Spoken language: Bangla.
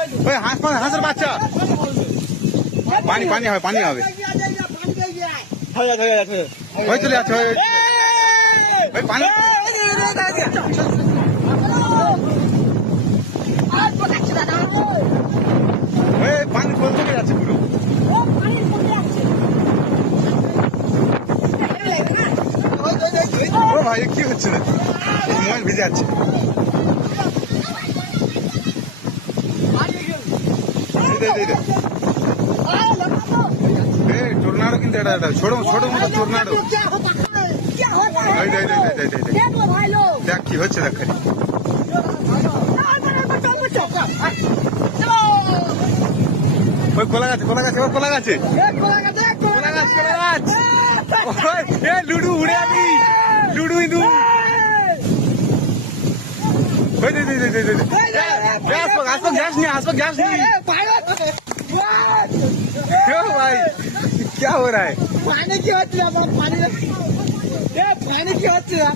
ওই হাঁসের বাচ্চা পানি পানি হবে পানি হবে ওই চলে যাচ্ছে ওই পানি ওই পানি ফুল থেকে যাচ্ছে পুরো ও ভাই কি হচ্ছে না মোবাইল ভিজে যাচ্ছে टोर्नाडो किंतु छोड़ो छोड़ो मत टोर्नाडो देख की হচ্ছে দেখ খালি ওই কোলা গাছে ওই কোলা গাছে এ লুডু উড়ে আমি লুডু ইন্দু ওই দে गैस नहीं क्यों भाई क्या हो रहा है पानी की होती है पानी की होती है